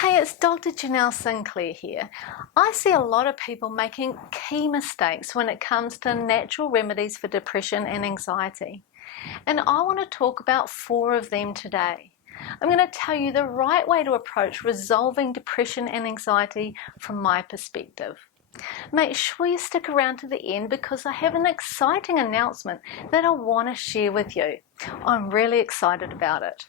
Hey, it's Dr. Janelle Sinclair here. I see a lot of people making key mistakes when it comes to natural remedies for depression and anxiety. And I want to talk about 4 of them today. I'm going to tell you the right way to approach resolving depression and anxiety from my perspective. Make sure you stick around to the end because I have an exciting announcement that I want to share with you. I'm really excited about it.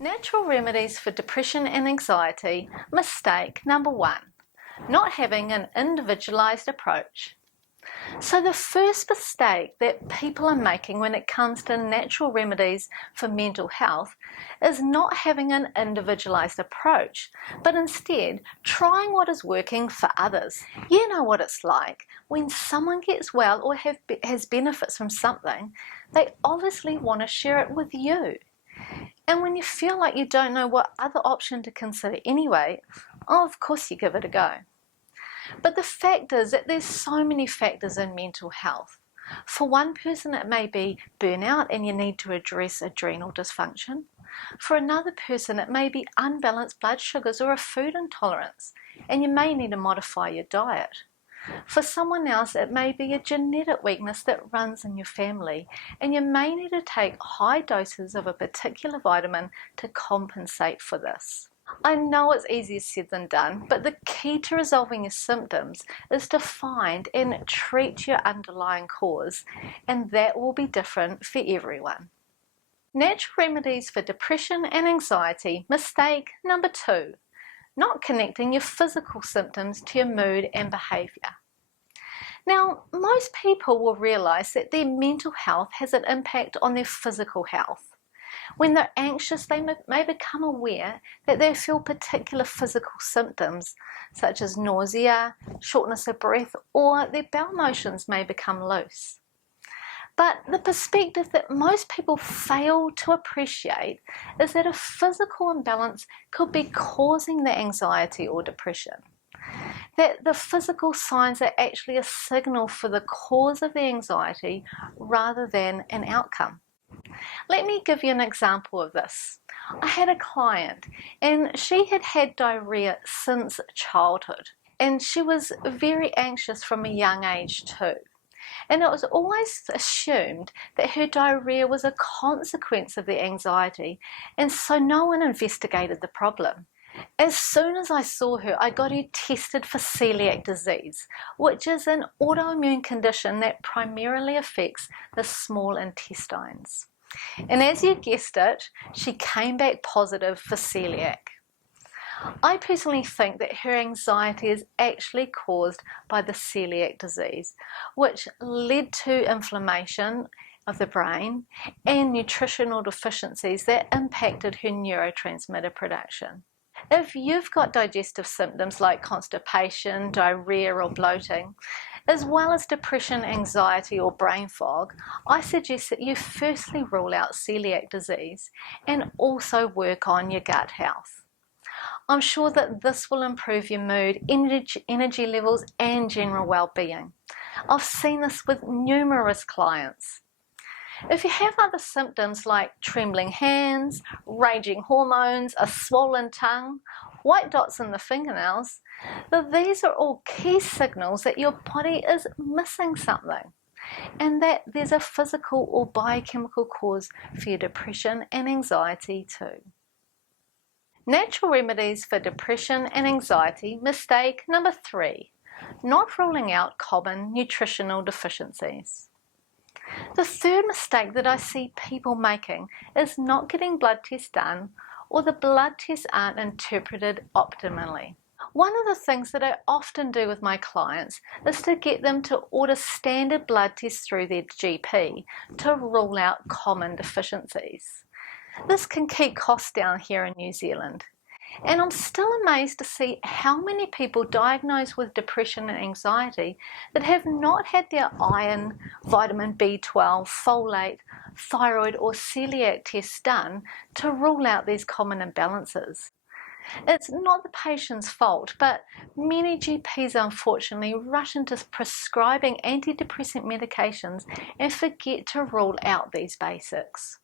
Natural remedies for depression and anxiety. Mistake number 1, not having an individualized approach. So the first mistake that people are making when it comes to natural remedies for mental health is not having an individualized approach, but instead trying what is working for others. You know what it's like when someone gets well or has benefits from something, they obviously want to share it with you. And when you feel like you don't know what other option to consider anyway, of course you give it a go. But the fact is that there's so many factors in mental health. For one person it may be burnout and you need to address adrenal dysfunction. For another person it may be unbalanced blood sugars or a food intolerance, and you may need to modify your diet. For someone else, it may be a genetic weakness that runs in your family, and you may need to take high doses of a particular vitamin to compensate for this. I know it's easier said than done, but the key to resolving your symptoms is to find and treat your underlying cause, and that will be different for everyone. Natural remedies for depression and anxiety. Mistake number 2. Not connecting your physical symptoms to your mood and behaviour. Now, most people will realise that their mental health has an impact on their physical health. When they're anxious, they may become aware that they feel particular physical symptoms, such as nausea, shortness of breath, or their bowel motions may become loose. But the perspective that most people fail to appreciate is that a physical imbalance could be causing the anxiety or depression. That the physical signs are actually a signal for the cause of the anxiety rather than an outcome. Let me give you an example of this. I had a client and she had had diarrhea since childhood, and she was very anxious from a young age too. And it was always assumed that her diarrhea was a consequence of the anxiety, and so no one investigated the problem. As soon as I saw her, I got her tested for celiac disease, which is an autoimmune condition that primarily affects the small intestines. And as you guessed it, she came back positive for celiac. I personally think that her anxiety is actually caused by the celiac disease, which led to inflammation of the brain and nutritional deficiencies that impacted her neurotransmitter production. If you've got digestive symptoms like constipation, diarrhea or bloating, as well as depression, anxiety or brain fog, I suggest that you firstly rule out celiac disease and also work on your gut health. I'm sure that this will improve your mood, energy levels and general well-being. I've seen this with numerous clients. If you have other symptoms like trembling hands, raging hormones, a swollen tongue, white dots in the fingernails, these are all key signals that your body is missing something and that there's a physical or biochemical cause for your depression and anxiety too. Natural remedies for depression and anxiety. Mistake number 3, not ruling out common nutritional deficiencies. The third mistake that I see people making is not getting blood tests done, or the blood tests aren't interpreted optimally. One of the things that I often do with my clients is to get them to order standard blood tests through their GP to rule out common deficiencies. This can keep costs down here in New Zealand. And I'm still amazed to see how many people diagnosed with depression and anxiety that have not had their iron, vitamin B12, folate, thyroid or celiac tests done to rule out these common imbalances. It's not the patient's fault, but many GPs unfortunately rush into prescribing antidepressant medications and forget to rule out these basics.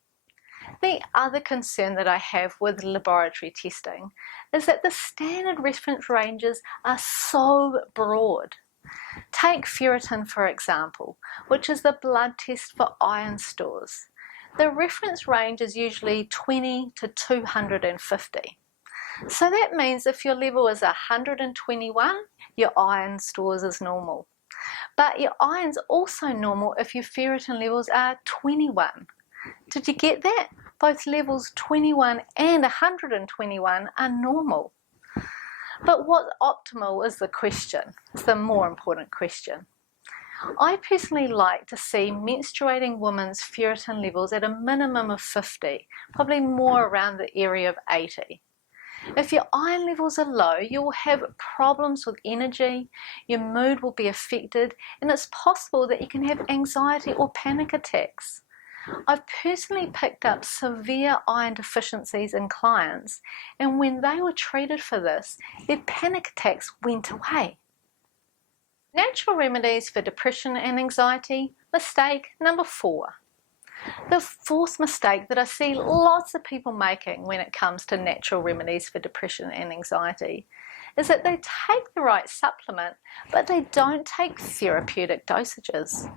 The other concern that I have with laboratory testing is that the standard reference ranges are so broad. Take ferritin for example, which is the blood test for iron stores. The reference range is usually 20 to 250. So that means if your level is 121, your iron stores is normal. But your iron's also normal if your ferritin levels are 21. Did you get that? Both levels 21 and 121 are normal. But what's optimal is the question. It's the more important question. I personally like to see menstruating women's ferritin levels at a minimum of 50, probably more around the area of 80. If your iron levels are low, you will have problems with energy, your mood will be affected, and it's possible that you can have anxiety or panic attacks. I've personally picked up severe iron deficiencies in clients, and when they were treated for this, their panic attacks went away. Natural remedies for depression and anxiety, mistake number 4. The fourth mistake that I see lots of people making when it comes to natural remedies for depression and anxiety is that they take the right supplement, but they don't take therapeutic dosages.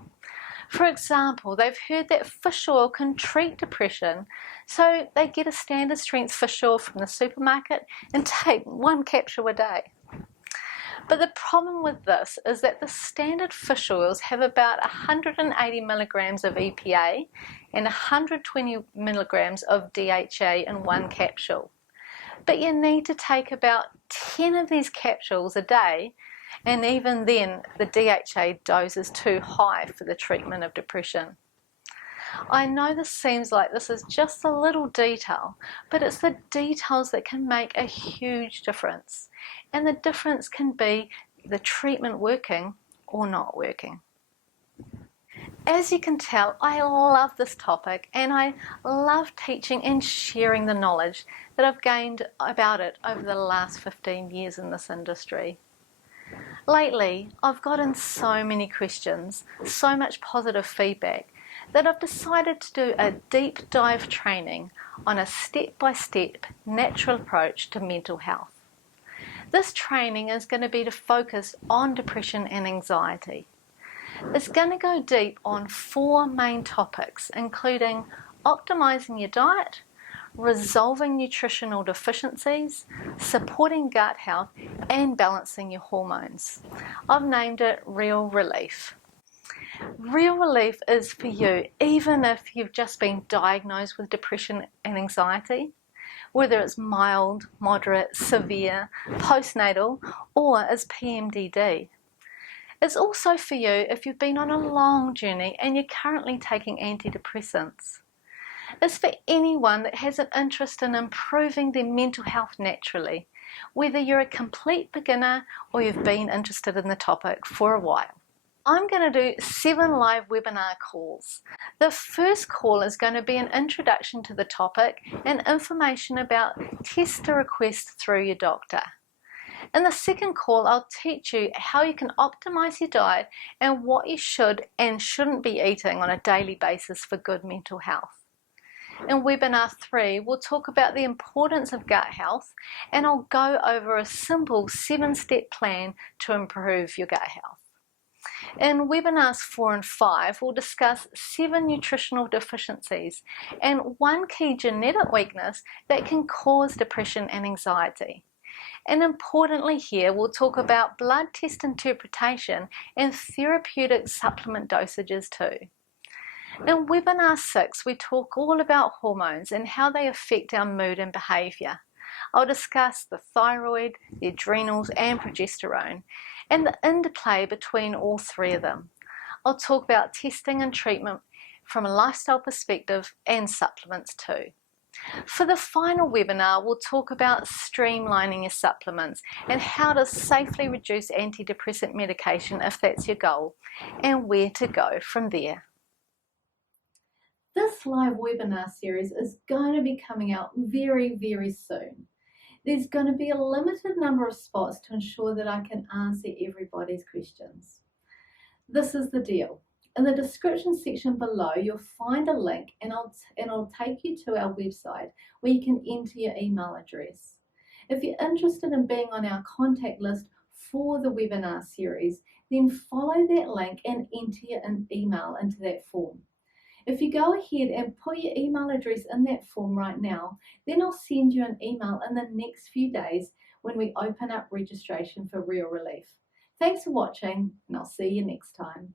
For example, they've heard that fish oil can treat depression, so they get a standard strength fish oil from the supermarket and take 1 capsule a day. But the problem with this is that the standard fish oils have about 180 milligrams of EPA and 120 milligrams of DHA in 1 capsule. But you need to take about 10 of these capsules a day, and even then the DHA dose is too high for the treatment of depression. I know this seems like this is just a little detail, but it's the details that can make a huge difference. And the difference can be the treatment working or not working. As you can tell, I love this topic and I love teaching and sharing the knowledge that I've gained about it over the last 15 years in this industry. Lately, I've gotten so many questions, so much positive feedback, that I've decided to do a deep dive training on a step-by-step natural approach to mental health. This training is going to be to focus on depression and anxiety. It's going to go deep on 4 main topics, including optimizing your diet, resolving nutritional deficiencies, supporting gut health, and balancing your hormones. I've named it Real Relief. Real relief is for you even if you've just been diagnosed with depression and anxiety, whether it's mild, moderate, severe, postnatal, or as PMDD. It's also for you if you've been on a long journey and you're currently taking antidepressants. It's for anyone that has an interest in improving their mental health naturally, whether you're a complete beginner or you've been interested in the topic for a while. I'm going to do 7 live webinar calls. The first call is going to be an introduction to the topic and information about test requests through your doctor. In the second call, I'll teach you how you can optimize your diet and what you should and shouldn't be eating on a daily basis for good mental health. In webinar 3, we'll talk about the importance of gut health, and I'll go over a simple 7-step plan to improve your gut health. In webinars 4 and 5, we'll discuss 7 nutritional deficiencies and 1 key genetic weakness that can cause depression and anxiety. And importantly here, we'll talk about blood test interpretation and therapeutic supplement dosages too. In webinar 6, we talk all about hormones and how they affect our mood and behaviour. I'll discuss the thyroid, the adrenals and progesterone, and the interplay between all 3 of them. I'll talk about testing and treatment from a lifestyle perspective and supplements too. For the final webinar, we'll talk about streamlining your supplements and how to safely reduce antidepressant medication if that's your goal, and where to go from there. This live webinar series is going to be coming out very, very soon. There's going to be a limited number of spots to ensure that I can answer everybody's questions. This is the deal. In the description section below, you'll find a link and I'll take you to our website where you can enter your email address. If you're interested in being on our contact list for the webinar series, then follow that link and enter your email into that form. If you go ahead and put your email address in that form right now, then I'll send you an email in the next few days when we open up registration for Real Relief. Thanks for watching, and I'll see you next time.